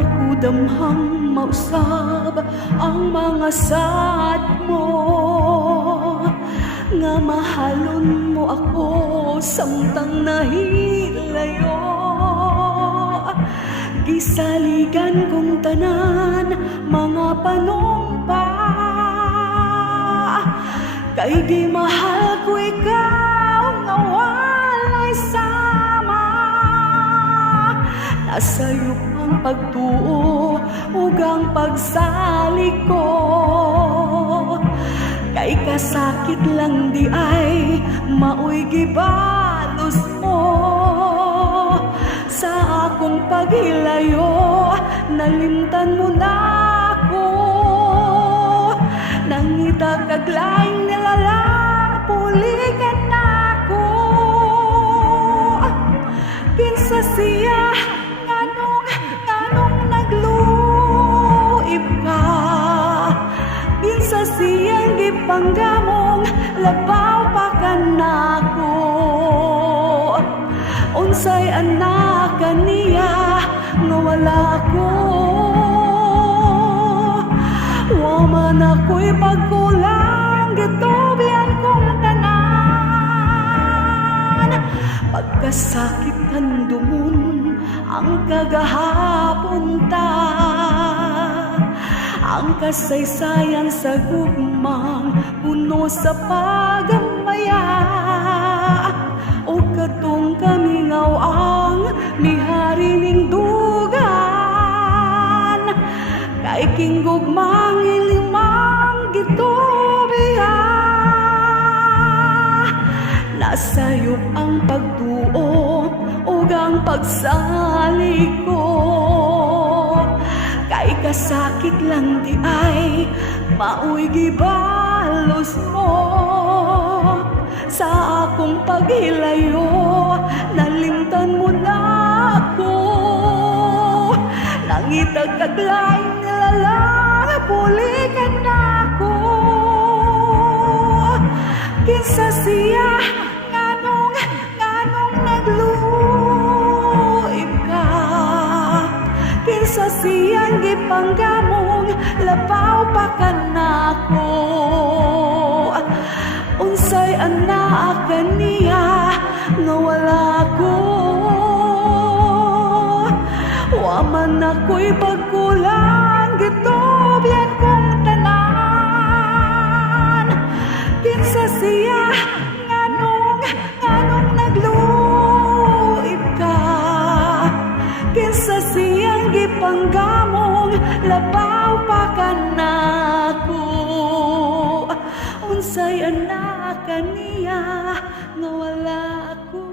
ako damhang mausab ang mga sad mo, nga mahalon mo ako samtang nahilayo. Gisaligan kong tanan mga panumpa, kay di mahal ko ikaw nga walay sama. Nasayop ang pagtuo ug ang pagsalig ko, kay kasakit lang di ay maoy gibalos mo. Sa akong paghilayo nalimtan mo na ako, nangita kag laing nilalang puligan na ako. Kinsa siya nganong nagluib ka, kinsa siyang gipanggamong labaw pa ka nako. Unsay anak kaniya nga wala ko, wa man ako'y pagkulang gitubian kong tanan. Pagkasakit dumon ang kagahapon ta, ang kasaysayan sa gugmang puno sa pagamaya. O katong kamingaw ang mihari ning dugan, kay kinggugmang ilimang gitubiha. Nasayop ang pagtuo ug ang pagsalig ko, kay kasakit lang di ay maoy gibalos mo. Sa akong paghilayo nalimtan mo na ako, nangitag kag laing nilalang puligan na ako. Kinsa siya nganong nagluib ka, kinsa siyang gipanggamong labaw pa ka nako. Unsay anak kaniya nga wala ko, wa man ako'y pagkulang gitubian kong tanan. Kinsa siya nganong nagluib ka, kinsa siyang gipanggamong labaw pa ka nako. Unsay anak kaniya nga wala ako.